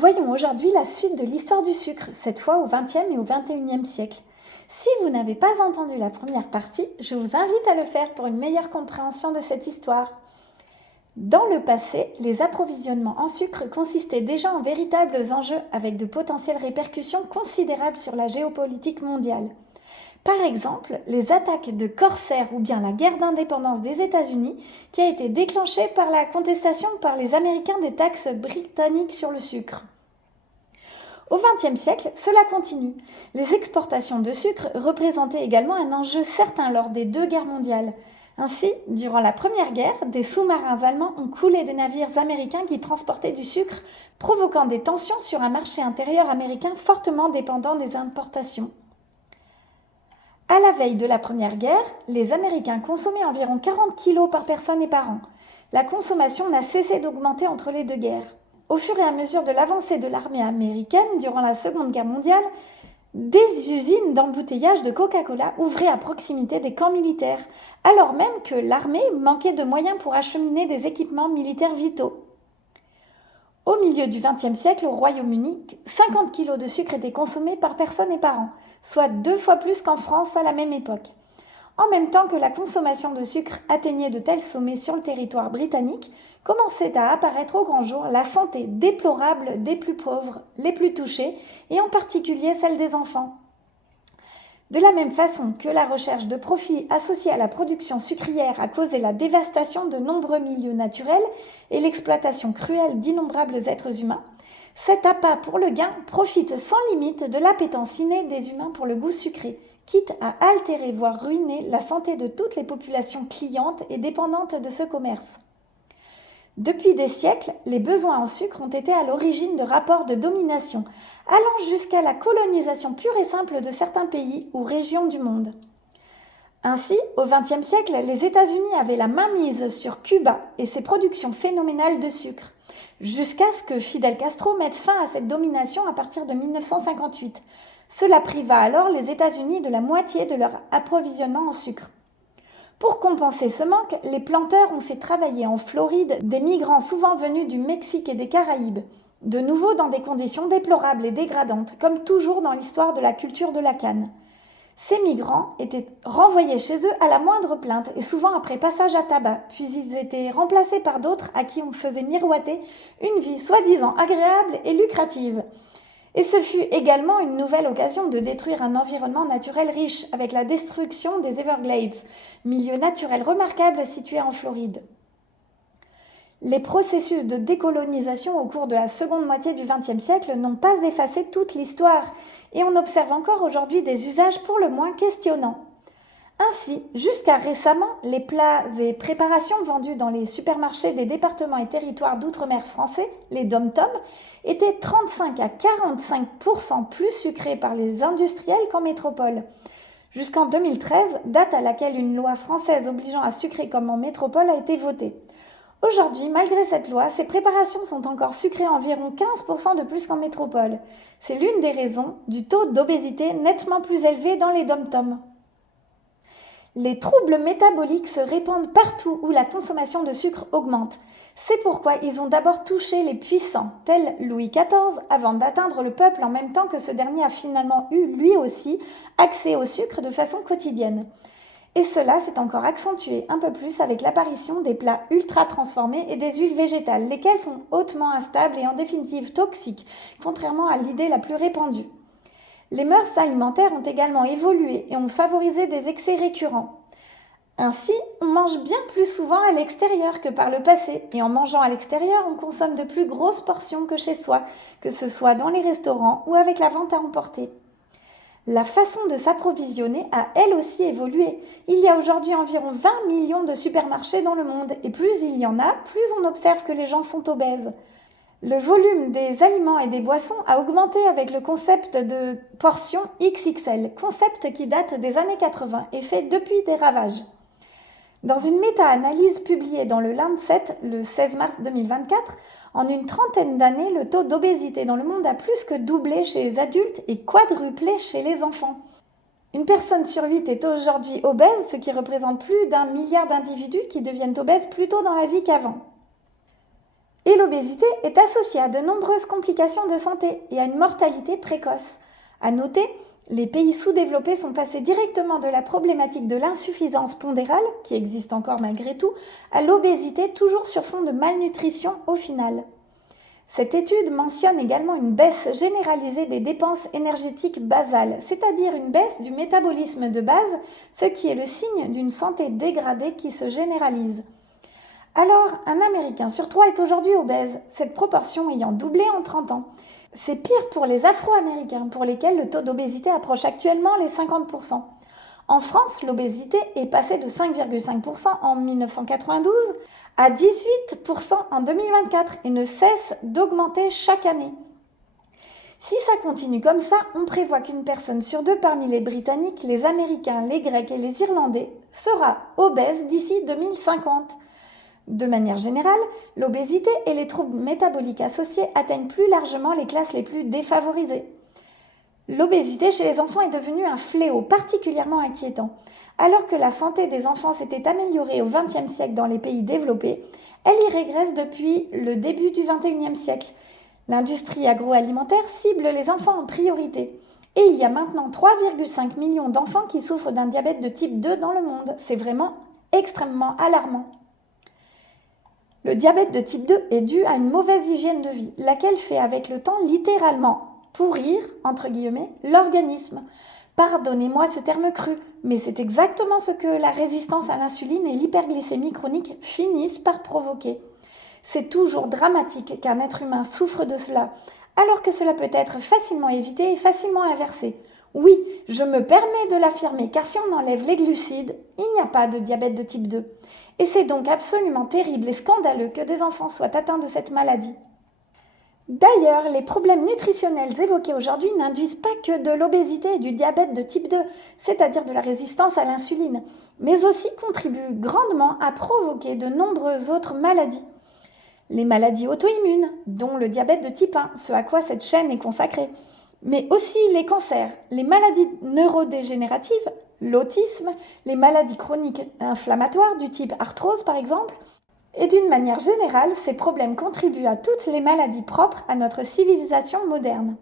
Voyons aujourd'hui la suite de l'histoire du sucre, cette fois au XXe et au XXIe siècle. Si vous n'avez pas entendu la première partie, je vous invite à le faire pour une meilleure compréhension de cette histoire. Dans le passé, les approvisionnements en sucre consistaient déjà en véritables enjeux avec de potentielles répercussions considérables sur la géopolitique mondiale. Par exemple, les attaques de corsaires ou bien la guerre d'indépendance des États-Unis qui a été déclenchée par la contestation par les Américains des taxes britanniques sur le sucre. Au XXe siècle, cela continue. Les exportations de sucre représentaient également un enjeu certain lors des deux guerres mondiales. Ainsi, durant la Première Guerre, des sous-marins allemands ont coulé des navires américains qui transportaient du sucre, provoquant des tensions sur un marché intérieur américain fortement dépendant des importations. À la veille de la Première Guerre, les Américains consommaient environ 40 kg par personne et par an. La consommation n'a cessé d'augmenter entre les deux guerres. Au fur et à mesure de l'avancée de l'armée américaine durant la Seconde Guerre mondiale, des usines d'embouteillage de Coca-Cola ouvraient à proximité des camps militaires, alors même que l'armée manquait de moyens pour acheminer des équipements militaires vitaux. Au milieu du XXe siècle, au Royaume-Uni, 50 kg de sucre étaient consommés par personne et par an, soit 2 fois plus qu'en France à la même époque. En même temps que la consommation de sucre atteignait de tels sommets sur le territoire britannique, commençait à apparaître au grand jour la santé déplorable des plus pauvres, les plus touchés, et en particulier celle des enfants. De la même façon que la recherche de profit associée à la production sucrière a causé la dévastation de nombreux milieux naturels et l'exploitation cruelle d'innombrables êtres humains, cet appât pour le gain profite sans limite de l'appétence innée des humains pour le goût sucré, quitte à altérer voire ruiner la santé de toutes les populations clientes et dépendantes de ce commerce. Depuis des siècles, les besoins en sucre ont été à l'origine de rapports de domination, allant jusqu'à la colonisation pure et simple de certains pays ou régions du monde. Ainsi, au XXe siècle, les États-Unis avaient la mainmise sur Cuba et ses productions phénoménales de sucre, jusqu'à ce que Fidel Castro mette fin à cette domination à partir de 1958. Cela priva alors les États-Unis de la moitié de leur approvisionnement en sucre. Pour compenser ce manque, les planteurs ont fait travailler en Floride des migrants souvent venus du Mexique et des Caraïbes, de nouveau dans des conditions déplorables et dégradantes, comme toujours dans l'histoire de la culture de la canne. Ces migrants étaient renvoyés chez eux à la moindre plainte et souvent après passage à tabac, puis ils étaient remplacés par d'autres à qui on faisait miroiter une vie soi-disant agréable et lucrative. Et ce fut également une nouvelle occasion de détruire un environnement naturel riche avec la destruction des Everglades, milieu naturel remarquable situé en Floride. Les processus de décolonisation au cours de la seconde moitié du XXe siècle n'ont pas effacé toute l'histoire et on observe encore aujourd'hui des usages pour le moins questionnants. Ainsi, jusqu'à récemment, les plats et préparations vendus dans les supermarchés des départements et territoires d'outre-mer français, les DOM-TOM, étaient 35 à 45% plus sucrés par les industriels qu'en métropole. Jusqu'en 2013, date à laquelle une loi française obligeant à sucrer comme en métropole a été votée. Aujourd'hui, malgré cette loi, ces préparations sont encore sucrées environ 15% de plus qu'en métropole. C'est l'une des raisons du taux d'obésité nettement plus élevé dans les DOM-TOM. Les troubles métaboliques se répandent partout où la consommation de sucre augmente. C'est pourquoi ils ont d'abord touché les puissants, tels Louis XIV, avant d'atteindre le peuple en même temps que ce dernier a finalement eu, lui aussi, accès au sucre de façon quotidienne. Et cela s'est encore accentué un peu plus avec l'apparition des plats ultra transformés et des huiles végétales, lesquelles sont hautement instables et en définitive toxiques, contrairement à l'idée la plus répandue. Les mœurs alimentaires ont également évolué et ont favorisé des excès récurrents. Ainsi, on mange bien plus souvent à l'extérieur que par le passé, et en mangeant à l'extérieur, on consomme de plus grosses portions que chez soi, que ce soit dans les restaurants ou avec la vente à emporter. La façon de s'approvisionner a elle aussi évolué. Il y a aujourd'hui environ 20 millions de supermarchés dans le monde, et plus il y en a, plus on observe que les gens sont obèses. Le volume des aliments et des boissons a augmenté avec le concept de portion XXL, concept qui date des années 80 et fait depuis des ravages. Dans une méta-analyse publiée dans le Lancet le 16 mars 2024, en une trentaine d'années, le taux d'obésité dans le monde a plus que doublé chez les adultes et quadruplé chez les enfants. Une personne sur 8 est aujourd'hui obèse, ce qui représente plus d'1 milliard d'individus qui deviennent obèses plus tôt dans la vie qu'avant. Et l'obésité est associée à de nombreuses complications de santé et à une mortalité précoce. À noter, les pays sous-développés sont passés directement de la problématique de l'insuffisance pondérale, qui existe encore malgré tout, à l'obésité, toujours sur fond de malnutrition au final. Cette étude mentionne également une baisse généralisée des dépenses énergétiques basales, c'est-à-dire une baisse du métabolisme de base, ce qui est le signe d'une santé dégradée qui se généralise. Alors, un Américain sur 3 est aujourd'hui obèse, cette proportion ayant doublé en 30 ans. C'est pire pour les Afro-Américains, pour lesquels le taux d'obésité approche actuellement les 50%. En France, l'obésité est passée de 5,5% en 1992 à 18% en 2024 et ne cesse d'augmenter chaque année. Si ça continue comme ça, on prévoit qu'une personne sur 2 parmi les Britanniques, les Américains, les Grecs et les Irlandais sera obèse d'ici 2050. De manière générale, l'obésité et les troubles métaboliques associés atteignent plus largement les classes les plus défavorisées. L'obésité chez les enfants est devenue un fléau particulièrement inquiétant. Alors que la santé des enfants s'était améliorée au XXe siècle dans les pays développés, elle y régresse depuis le début du XXIe siècle. L'industrie agroalimentaire cible les enfants en priorité. Et il y a maintenant 3,5 millions d'enfants qui souffrent d'un diabète de type 2 dans le monde. C'est vraiment extrêmement alarmant. Le diabète de type 2 est dû à une mauvaise hygiène de vie, laquelle fait avec le temps littéralement pourrir, entre guillemets, l'organisme. Pardonnez-moi ce terme cru, mais c'est exactement ce que la résistance à l'insuline et l'hyperglycémie chronique finissent par provoquer. C'est toujours dramatique qu'un être humain souffre de cela, alors que cela peut être facilement évité et facilement inversé. Oui, je me permets de l'affirmer, car si on enlève les glucides, il n'y a pas de diabète de type 2. Et c'est donc absolument terrible et scandaleux que des enfants soient atteints de cette maladie. D'ailleurs, les problèmes nutritionnels évoqués aujourd'hui n'induisent pas que de l'obésité et du diabète de type 2, c'est-à-dire de la résistance à l'insuline, mais aussi contribuent grandement à provoquer de nombreuses autres maladies. Les maladies auto-immunes, dont le diabète de type 1, ce à quoi cette chaîne est consacrée, mais aussi les cancers, les maladies neurodégénératives, l'autisme, les maladies chroniques inflammatoires du type arthrose par exemple. Et d'une manière générale, ces problèmes contribuent à toutes les maladies propres à notre civilisation moderne.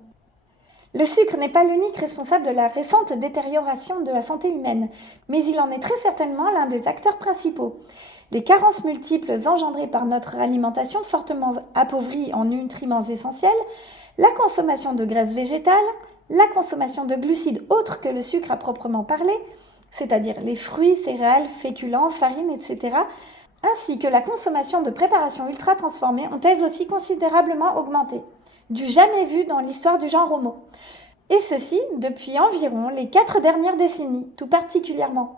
Le sucre n'est pas l'unique responsable de la récente détérioration de la santé humaine, mais il en est très certainement l'un des acteurs principaux. Les carences multiples engendrées par notre alimentation fortement appauvrie en nutriments essentiels, la consommation de graisses végétales, la consommation de glucides autres que le sucre à proprement parler, c'est-à-dire les fruits, céréales, féculents, farines, etc., ainsi que la consommation de préparations ultra transformées ont elles aussi considérablement augmenté, du jamais vu dans l'histoire du genre Homo. Et ceci depuis environ les 4 dernières décennies, tout particulièrement.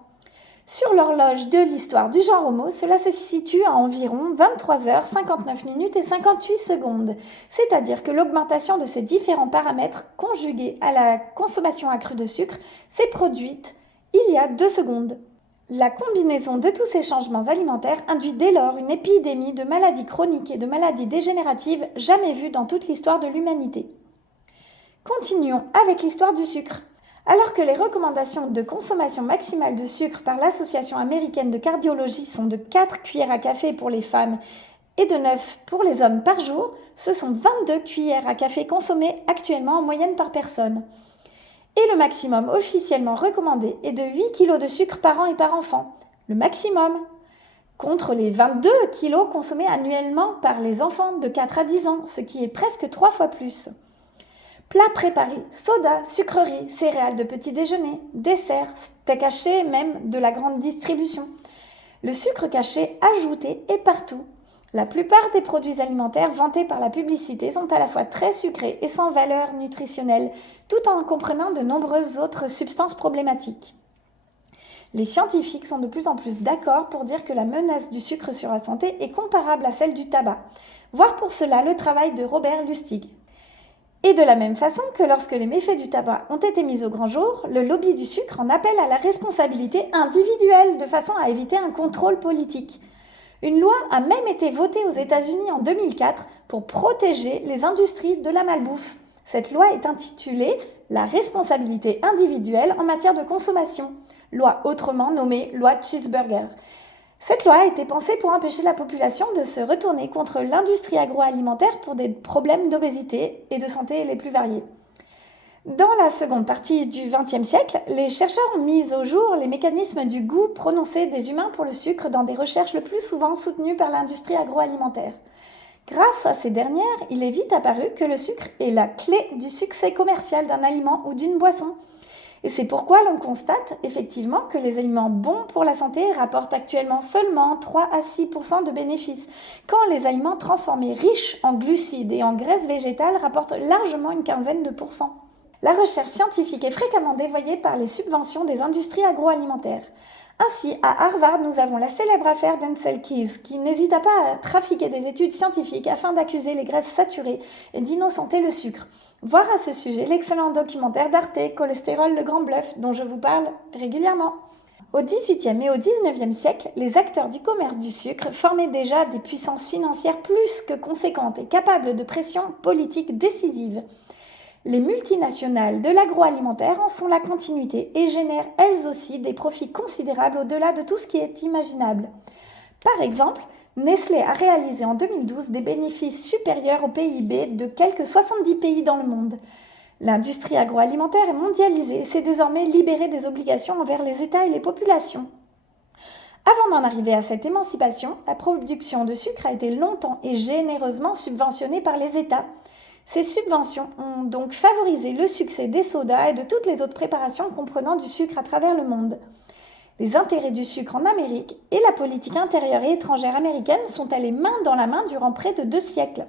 Sur l'horloge de l'histoire du genre Homo, cela se situe à environ 23h59 et 58 secondes, c'est-à-dire que l'augmentation de ces différents paramètres conjugués à la consommation accrue de sucre s'est produite il y a 2 secondes. La combinaison de tous ces changements alimentaires induit dès lors une épidémie de maladies chroniques et de maladies dégénératives jamais vues dans toute l'histoire de l'humanité. Continuons avec l'histoire du sucre. Alors que les recommandations de consommation maximale de sucre par l'Association américaine de cardiologie sont de 4 cuillères à café pour les femmes et de 9 pour les hommes par jour, ce sont 22 cuillères à café consommées actuellement en moyenne par personne. Et le maximum officiellement recommandé est de 8 kg de sucre par an et par enfant. Le maximum, contre les 22 kg consommés annuellement par les enfants de 4 à 10 ans, ce qui est presque 3 fois plus. Plats préparés, soda, sucreries, céréales de petit déjeuner, desserts, steak haché, même de la grande distribution. Le sucre caché ajouté est partout. La plupart des produits alimentaires vantés par la publicité sont à la fois très sucrés et sans valeur nutritionnelle, tout en comprenant de nombreuses autres substances problématiques. Les scientifiques sont de plus en plus d'accord pour dire que la menace du sucre sur la santé est comparable à celle du tabac, voire pour cela le travail de Robert Lustig. Et de la même façon que lorsque les méfaits du tabac ont été mis au grand jour, le lobby du sucre en appelle à la responsabilité individuelle de façon à éviter un contrôle politique. Une loi a même été votée aux États-Unis en 2004 pour protéger les industries de la malbouffe. Cette loi est intitulée « La responsabilité individuelle en matière de consommation », loi autrement nommée loi Cheeseburger. Cette loi a été pensée pour empêcher la population de se retourner contre l'industrie agroalimentaire pour des problèmes d'obésité et de santé les plus variés. Dans la seconde partie du XXe siècle, les chercheurs ont mis au jour les mécanismes du goût prononcé des humains pour le sucre dans des recherches le plus souvent soutenues par l'industrie agroalimentaire. Grâce à ces dernières, il est vite apparu que le sucre est la clé du succès commercial d'un aliment ou d'une boisson. Et c'est pourquoi l'on constate effectivement que les aliments bons pour la santé rapportent actuellement seulement 3 à 6% de bénéfices, quand les aliments transformés riches en glucides et en graisses végétales rapportent largement une quinzaine de pourcents. La recherche scientifique est fréquemment dévoyée par les subventions des industries agroalimentaires. Ainsi, à Harvard, nous avons la célèbre affaire d'Ansel Keys, qui n'hésita pas à trafiquer des études scientifiques afin d'accuser les graisses saturées et d'innocenter le sucre. Voir à ce sujet l'excellent documentaire d'Arte, Cholestérol, le grand bluff, dont je vous parle régulièrement. Au XVIIIe et au XIXe siècle, les acteurs du commerce du sucre formaient déjà des puissances financières plus que conséquentes et capables de pressions politiques décisives. Les multinationales de l'agroalimentaire en sont la continuité et génèrent elles aussi des profits considérables au-delà de tout ce qui est imaginable. Par exemple, Nestlé a réalisé en 2012 des bénéfices supérieurs au PIB de quelques 70 pays dans le monde. L'industrie agroalimentaire est mondialisée et s'est désormais libérée des obligations envers les États et les populations. Avant d'en arriver à cette émancipation, la production de sucre a été longtemps et généreusement subventionnée par les États. Ces subventions ont donc favorisé le succès des sodas et de toutes les autres préparations comprenant du sucre à travers le monde. Les intérêts du sucre en Amérique et la politique intérieure et étrangère américaine sont allés main dans la main durant près de 2 siècles.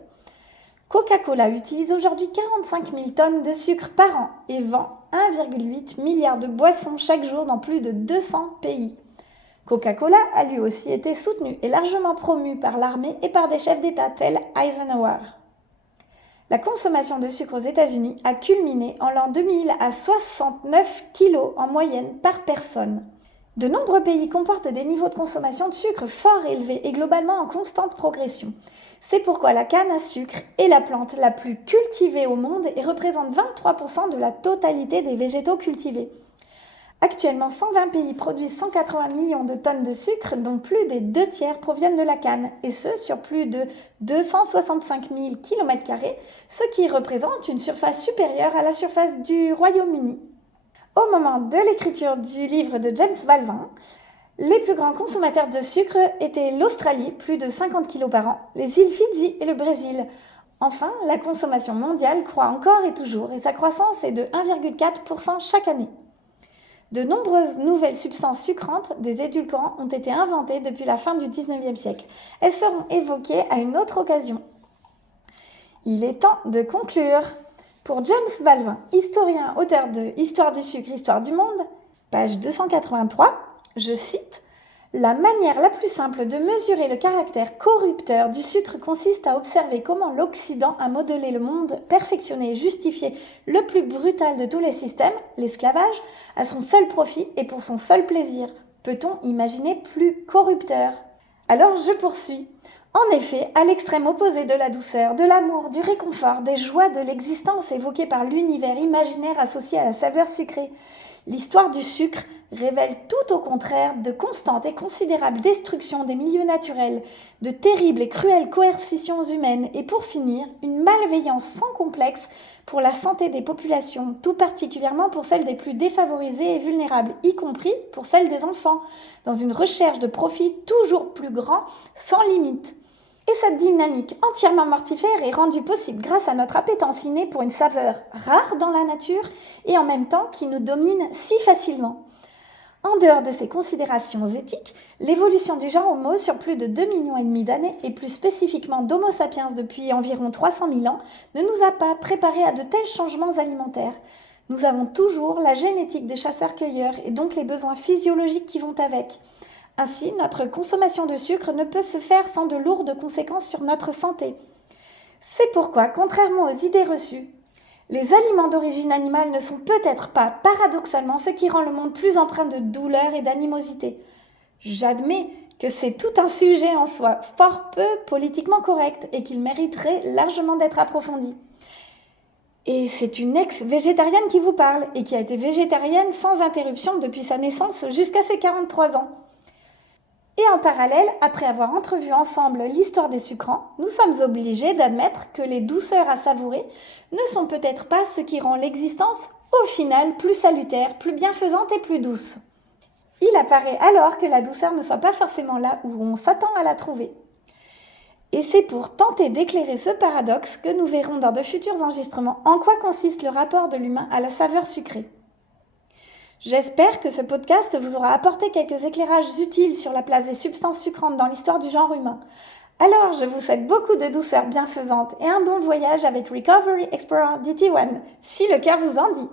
Coca-Cola utilise aujourd'hui 45 000 tonnes de sucre par an et vend 1,8 milliard de boissons chaque jour dans plus de 200 pays. Coca-Cola a lui aussi été soutenu et largement promu par l'armée et par des chefs d'État tels Eisenhower. La consommation de sucre aux États-Unis a culminé en l'an 2000 à 69 kg en moyenne par personne. De nombreux pays comportent des niveaux de consommation de sucre fort élevés et globalement en constante progression. C'est pourquoi la canne à sucre est la plante la plus cultivée au monde et représente 23% de la totalité des végétaux cultivés. Actuellement, 120 pays produisent 180 millions de tonnes de sucre, dont plus des 2 tiers proviennent de la canne, et ce sur plus de 265 000 km², ce qui représente une surface supérieure à la surface du Royaume-Uni. Au moment de l'écriture du livre de James Baldwin, les plus grands consommateurs de sucre étaient l'Australie, plus de 50 kg par an, les îles Fidji et le Brésil. Enfin, la consommation mondiale croît encore et toujours, et sa croissance est de 1,4% chaque année. De nombreuses nouvelles substances sucrantes, des édulcorants, ont été inventées depuis la fin du XIXe siècle. Elles seront évoquées à une autre occasion. Il est temps de conclure. Pour James Baldwin, historien, auteur de Histoire du sucre, Histoire du monde, page 283, je cite « La manière la plus simple de mesurer le caractère corrupteur du sucre consiste à observer comment l'Occident a modelé le monde, perfectionné et justifié le plus brutal de tous les systèmes, l'esclavage, à son seul profit et pour son seul plaisir. Peut-on imaginer plus corrupteur ?» Alors je poursuis. En effet, à l'extrême opposé de la douceur, de l'amour, du réconfort, des joies de l'existence évoquées par l'univers imaginaire associé à la saveur sucrée, l'histoire du sucre révèle tout au contraire de constantes et considérables destructions des milieux naturels, de terribles et cruelles coercitions humaines et pour finir, une malveillance sans complexe pour la santé des populations, tout particulièrement pour celles des plus défavorisées et vulnérables, y compris pour celles des enfants, dans une recherche de profit toujours plus grand, sans limite. Et cette dynamique entièrement mortifère est rendue possible grâce à notre appétence innée pour une saveur rare dans la nature et en même temps qui nous domine si facilement. En dehors de ces considérations éthiques, l'évolution du genre Homo sur plus de 2,5 millions d'années, et plus spécifiquement d'Homo sapiens depuis environ 300 000 ans, ne nous a pas préparés à de tels changements alimentaires. Nous avons toujours la génétique des chasseurs-cueilleurs et donc les besoins physiologiques qui vont avec. Ainsi, notre consommation de sucre ne peut se faire sans de lourdes conséquences sur notre santé. C'est pourquoi, contrairement aux idées reçues, les aliments d'origine animale ne sont peut-être pas, paradoxalement, ce qui rend le monde plus empreint de douleur et d'animosité. J'admets que c'est tout un sujet en soi, fort peu politiquement correct et qu'il mériterait largement d'être approfondi. Et c'est une ex-végétarienne qui vous parle et qui a été végétarienne sans interruption depuis sa naissance jusqu'à ses 43 ans. Et en parallèle, après avoir entrevu ensemble l'histoire des sucrants, nous sommes obligés d'admettre que les douceurs à savourer ne sont peut-être pas ce qui rend l'existence, au final, plus salutaire, plus bienfaisante et plus douce. Il apparaît alors que la douceur ne soit pas forcément là où on s'attend à la trouver. Et c'est pour tenter d'éclairer ce paradoxe que nous verrons dans de futurs enregistrements en quoi consiste le rapport de l'humain à la saveur sucrée. J'espère que ce podcast vous aura apporté quelques éclairages utiles sur la place des substances sucrantes dans l'histoire du genre humain. Alors, je vous souhaite beaucoup de douceur bienfaisante et un bon voyage avec Recovery Explorer DT1, si le cœur vous en dit.